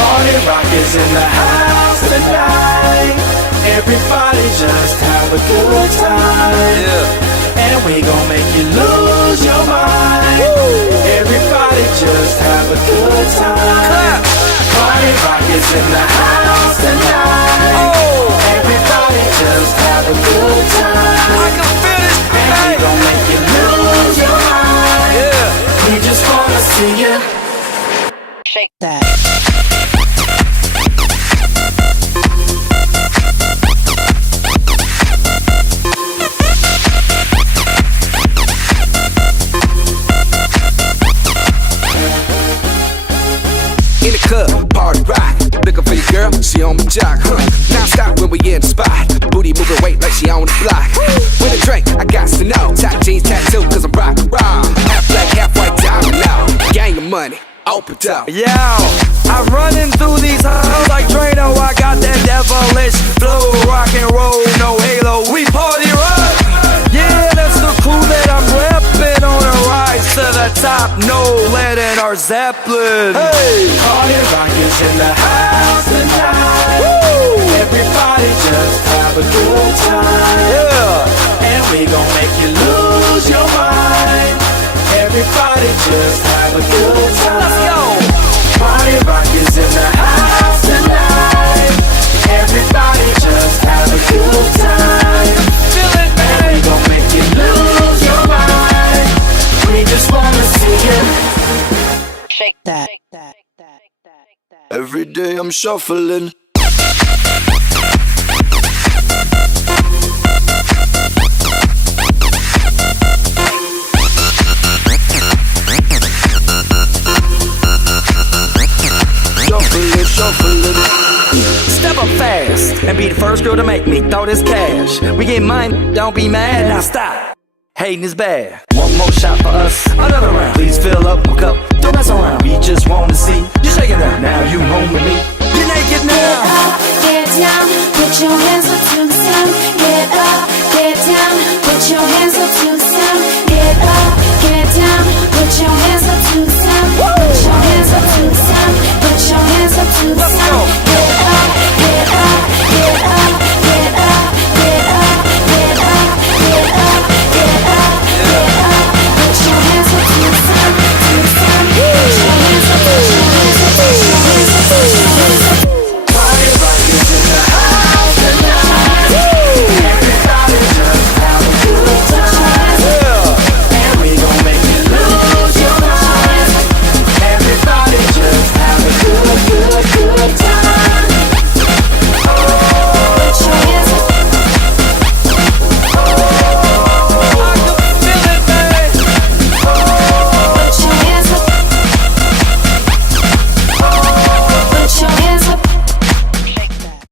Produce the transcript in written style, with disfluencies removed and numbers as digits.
Party Rock is in the house tonight. Everybody just have a good time. Yeah. And we gon' make you lose your mind. Woo. Everybody just have a good time. Clap. Party Rock is in the house tonight. Oh. Everybody just have a good time. I can feel this. And we gon' make you lose your mind. Yeah. We just wanna see you shake that. In the club, party rock. Looking for your girl, she on my jock, huh? Now stop when we in the spot. Booty moving weight like she on the block. With a drink, I got to know. Top jeans tattoo, cause I'm rock raw. Half black, half white, diamond now. Gang of money, open up. Yo, I'm running through these halls like Drano. I got that devilish flow. Rock and roll, no halo. We party rock. Yeah, that's the crew that I'm reppin' on a rise to the top. No lead in our Zeppelin. Hey, Party Rock is in the house tonight. Woo. Everybody just have a good time. Yeah. And we gon' make you lose your mind. Everybody just have a good time. Let's go. Party Rock is in the house tonight. Everybody just have a good time. Feel it, man. And we gon' make you lose your mind. We just wanna see you Shake that. Every day I'm shuffling. Shuffling. Step up fast and be the first girl to make me throw this cash. We get mine, don't be mad, now stop. Hating is bad. One more shot for us, another round. Please fill up my cup, don't mess around. We just wanna see you shaking that.